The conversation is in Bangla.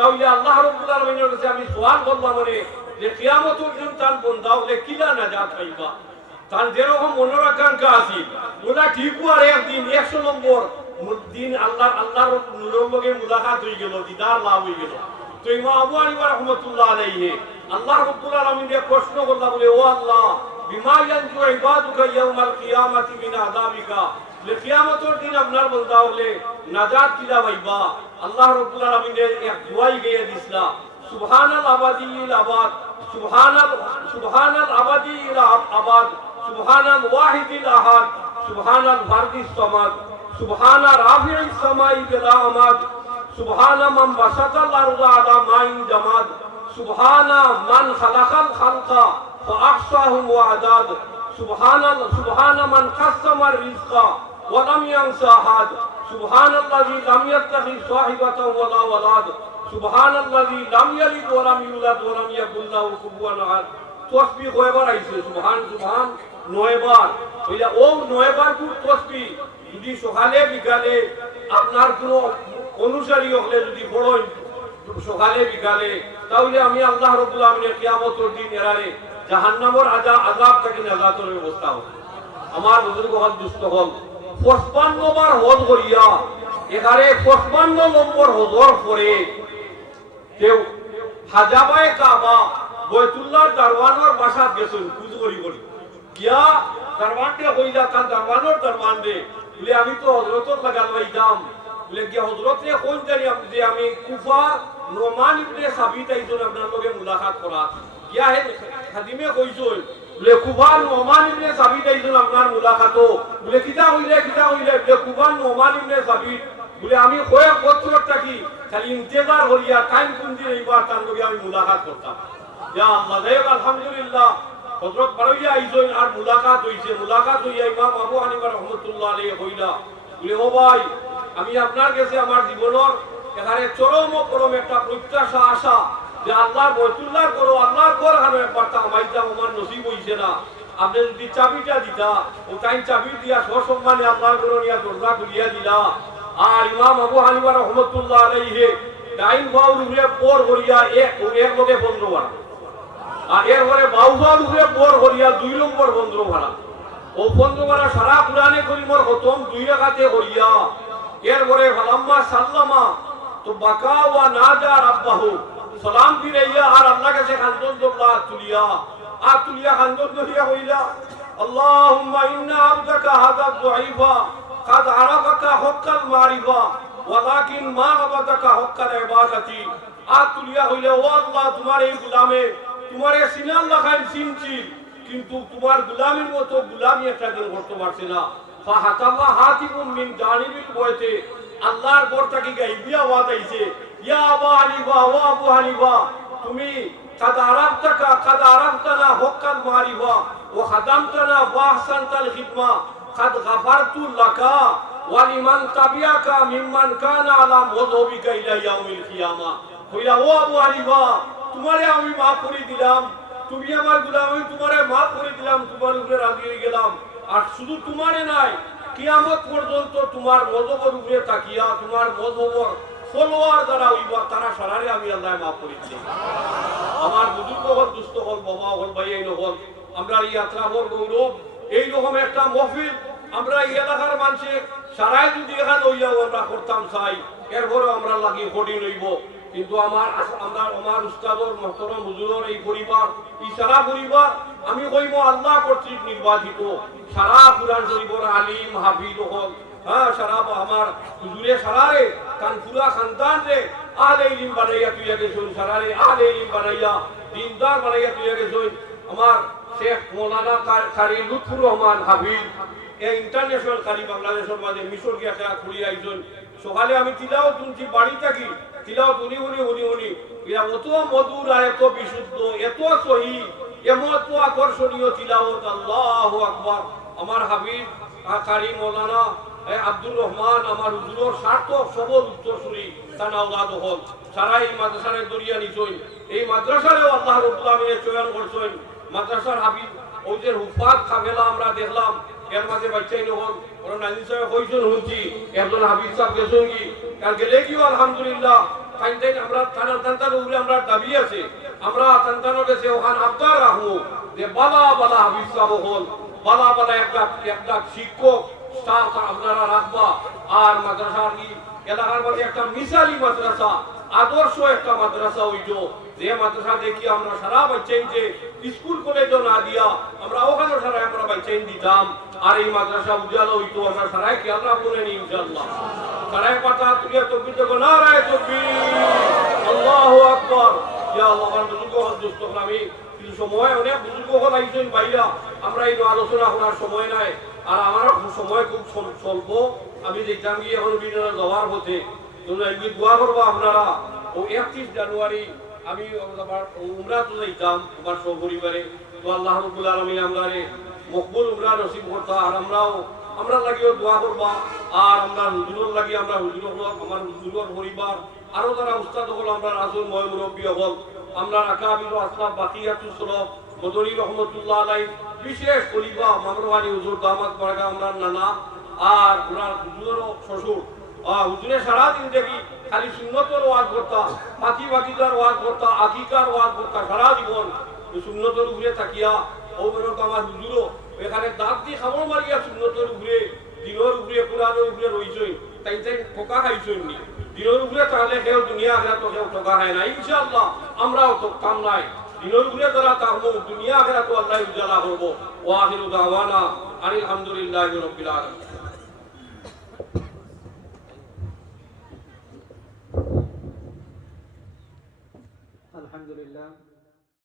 তাহলে আল্লাহ রাব্বুল আলামিনের কাছে আমি সওয়াল করলাম যে কিয়ামতের দিন তার বান্দা হলে কিলা নাজাত পাইবা তার যেরকম মনোরাকাঙ্ক্ষা আছে ওলা ঠিক আর একদিন 100 নম্বর দিন আল্লাহর নূরের লগে মুলাকাত হয়ে গেল দিদার লাভ হয়ে গেল তো ইমাম আবু হানিফা রাহমাতুল্লাহ আলাইহি আল্লাহ রাব্বুল আলামিনকে প্রশ্ন করলা বলে ও আল্লাহ বিমা ইয়ানজু ইবাদুকা ইয়াউমাল কিয়ামাতি মিন আযাবিকা যে কিয়ামতের দিন আপনার বান্দা হলে নাজাত কিলা পাইবা আল্লাহ রাব্বুল আলামিনের এক দুআই গিয়ে দিছলা সুবহানাল আবাদিল আবাদ সুবহানাল আবাদিল আবাদ সুবহানাল ওয়াহিদিল আহাদ সুবহানাল ফারদিস সামাদ সুবহানা রাফি'is সামাই বিলা আমাদ সুবহানা মান বাসাতাল আরদা আলা মাইন জামাদ সুবহানা মান খালাকাল খালকা ফাআহসাহুম ওয়া আদাদ সুবহানা মান কাসামার রিজকা ওয়া লাম ইয়ানসা আহাদ সুবহানাল্লাযী লাম ইয়াত্তাখি সাহিবাতান ওয়া লা ওয়ালাদ সুবহানাল্লাযী লাম ইয়ালিদ ওয়া লাম ইউলাদ ওয়া লাম ইয়াকুল লাহু কুফুয়ান আহাদ তাসবিহ কয়বার আইছে সুবহান 9 বার ওইলা ও 9 বার কোন তাসবিহ যদি সকালে বিকালে আপনার কোনো অনুসারী হলে যদি পড়েন সকালে বিকালে তাহলে আমি আল্লাহ রাব্বুল আলামিনের কিয়ামতের দিন এরারে জাহান্নামের আযাব থেকে নাজাতের ব্যবস্থা হবে আমার বুজুর্গ হল দুষ্ট হল 55 বার হজ করিয়া এখানে 55 নম্বর হজর পরে কেউ হাজাবায়ে কাবা বাইতুল্লাহর দরবারের বাসাত গেছেন কুজ করি কিয়া দরবারতে কইলা কাল দরবারের দরবারে বলে আমি তো হযরতর লাগাল যাইতাম বলে কি হযরতে কোন জানি যে আমি কুফা নোমান ইবনে সাবিত আইজন আপনার লগে মুলাকাত করা কিয়া হে খাদিমে কইছো বলে কুফা নোমান ইবনে সাবিত আইজন আপনার মুলাকাত বলে কিটা হইলে বলে কুফা নোমান ইবনে সাবিত বলে আমি কয়েক বছর থাকি খালি ইন্তেজার হইয়া টাইম কোন দিন এইবার তার লগে আমি মুলাকাত করতাম ইয়া আল্লাহ দেখ আলহামদুলিল্লাহ হযরত বারইয়া আইজন আর মুলাকাত হইয়া ইমাম আবু হানিফা রাহমাতুল্লাহ আলাইহি কইলা বলে ও ভাই আমি আপনার কাছে আমার জীবনের এখানে চরম একটা প্রত্যাশা আশা যে আল্লাহর বাইতুল্লাহর করো আল্লাহর ঘর হানো একবার তা আমাইতাম আমার নসিব হইছে না আপনি যদি চাবিটা দিতা ও তাই চাবি দিয়া সসম্মানে আল্লাহর ঘর নিয়া দরজা খুলিয়া দিলা আর ইমাম আবু হানিফা রাহমাতুল্লাহ আলাইহি ডাইন বাউর উপরে পর করিয়া এক লগে 15 বার আর এরপরে বাউফার উপরে পর করিয়া 2 নম্বর 15 ভাড়া ও 15 ভাড়া সারা কুরআনে কারীমের খতম 2 রাকাতে করিয়া এরপরে ফালাম্মা সাল্লামা তো বাকা ওয়া নাজা রাব্বাহু সালাম ফিরাইয়া আর আল্লাহর কাছে খানদন দোলা তুলিয়া খানদন ধরিয়া কইলা আল্লাহুম্মা ইন্না আবদাকা হাযা দুআইফা قد عرفك حق المعرفة ولكن ما عبدك حق العبادة তুলিয়া হইলে ও আল্লাহ তোমার এই গোলামে তোমার এই সিনাল লাগাইন সিনছিল কিন্তু তোমার গোলামের মতো গোলামি একটা দিন করতে পারছে না ফাহাতাল্লাহ হাতিবুম মিন জানিবিল বয়তে আল্লাহর ঘর থেকে গাইবিয়া আওয়াজ আইছে ইয়া আবু হানিফা ওয়া আবু হানিফা তুমি قد عرفتنا حق المعرفة وخدمتنا واحسنت الخدمة قد غفرت لك ولمن تبعك ممن كان على مذهبك الى يوم القيامه কইলা ও আবু হানিফা তোমারে আমি maaf করে দিলাম তুমি আমার গোলাম আমি তোমারে maaf করে দিলাম তোমার উপরে রাজি হয়ে গেলাম আর শুধু তোমারে নাই কিয়ামত পর্যন্ত তোমার মযহবের উপরে তাকিয়া তোমার মযহবের ফলোয়ার যারা হইবা তারা সারারে আমি আল্লাহ maaf করে দিলাম আমার বুজুর্গ হল দুস্থ হল বাবা হল ভাই এই হল আমরা এই যাত্রা বড় গৌরব এই রকম একটা মাহফিল আমরা এই এলাকার মানুষে সারাই যদি এখানে হইয়াও আমরা করতাম চাই এরপরে আমরা লাগি কঠিন হইব কিন্তু আমার উস্তাদর মহতরম হুজুরের এই পরিবার এই সারা পরিবার আমি কইব আল্লাহ কর্তৃক নির্বাচিত সারা কুরআন শরীফের আলিম হাফিজ হল হ্যাঁ সারা আমার হুজুরে সারারে কান পুরা খানদান রে আহলে ইলম বানাইয়া তুই আগে শুন সারারে আহলে ইলম বানাইয়া দিনদার বানাইয়া তুই আগে শুন আমার শেখ মৌলানা কারি লুৎফুর রহমান হাফিজ এই ইন্টারন্যাশনাল কারি বাংলাদেশের মাঝে মিশর গিয়া খেলা খুলি আইজন সকালে আমি তিলাওয়াত শুনছি বাড়ি থাকি তিলাওয়াত উনি এরা অত মধুর আর এত বিশুদ্ধ এত সহি এত আকর্ষণীয় তিলাওয়াত আল্লাহু আকবার আমার হাফিজ কারি মৌলানা আব্দুর রহমান আমার হুজুরের সার্থক সবল উত্তরসূরি তার আওলাদ হল সারা এই মাদ্রাসারে দরিয়া নিছই এই মাদ্রাসারেও আল্লাহ রাব্বুল আলামিন চয়ন করছেন মাদ্রাসার হাফিজ ওদের হুফাজ কাফেলা আমরা দেখলাম এর মাঝে বাচ্চাই নহল ওরা নাজির সাহেব কইছেন শুনছি একজন হাফিজ সাহেব গেছেন কি আর গেলে কি আলহামদুলিল্লাহ তাই তাই আমরা তান্তার উপরে আমরা দাবি আছে আমরা তান্তানোর কাছে ওখান আবদার রাখবো যে বালা বালা হাবিব সাহেব হল বালা বালা একটা শিক্ষক স্টাফ আপনারা রাখবা আর মাদ্রাসার কি এলাকার মধ্যে একটা মিসালি মাদ্রাসা আদর্শ একটা মাদ্রাসা হইতো যে মাদ্রাসা দেখি আমরা সারা বাচ্চাইতে স্কুল কলেজও না দিয়া আমরা ওখানে সারা আমরা বাচ্চাইন দিতাম আর এই মাদ্রাসা উজালো হইতো আমরা সারাই খেয়াল রাখবো না ইনশাআল্লাহ সারাই পাতা তুমি তকবীর দেবো নারায়ে তাকবীর আল্লাহু আকবার ইয়া আল্লাহ আমার বুজুর্গ হল দুস্থ আমি কিছু সময় অনেক বুজুর্গ হল আইছেন বাইরা আমরা এই আলোচনা করার সময় নাই আর আমার সময় খুব স্বল্প আমি দেখতাম গিয়ে এখন বিভিন্ন যাওয়ার পথে দোয়া করবো আপনারা ও 31 জানুয়ারি আমি আমার উমরাতে যাইতাম আমার সপরিবারে তো আল্লাহ রাব্বুল আলামিন আমরারে মকবুল উমরা নসিব করতা আর আমরা লাগিও দোয়া করবা আর আমরা হুজুরের লাগি আমরা হুজুর আমার হুজুরের পরিবার আরো যারা উস্তাদ হল আমরা রাসূল ময় মুরব্বী হল আমরা আকাবির আসলাম বাকিয়াতুস সলফ মদনী রহমতুল্লাহ আলাইহি বিশেষ খলিফা মামরওয়ানি হুজুর দামাত বারকা আমরা নানা আর ওনার হুজুরের শ্বশুর হুজুরে সারা দিন দেখি খালি সুন্নতের ওয়াজ করতা বাকিদার ওয়াজ করতা আকিকার ওয়াজ করতা সারা জীবন সুন্নতের উপরে থাকিয়া ও বেরোক আমার হুজুরও এখানে দাঁত দিয়ে খামড় মারিয়া সুন্নতের উপরে দিনের উপরে কোরআনের উপরে রইছই তাই তাই ঠোকা খাইছই নি দিনের উপরে তাহলে কেউ দুনিয়া আখেরাত কেউ ঠোকা খায় না ইনশাআল্লাহ আমরাও ঠকতাম নাই দিনের উপরে যারা তাহলে দুনিয়া আখেরাত আল্লাহ উজালা করবো ওয়া আখিরু দাওয়ানা আলহামদুলিল্লাহি রাব্বিল আলামিন الحمد لله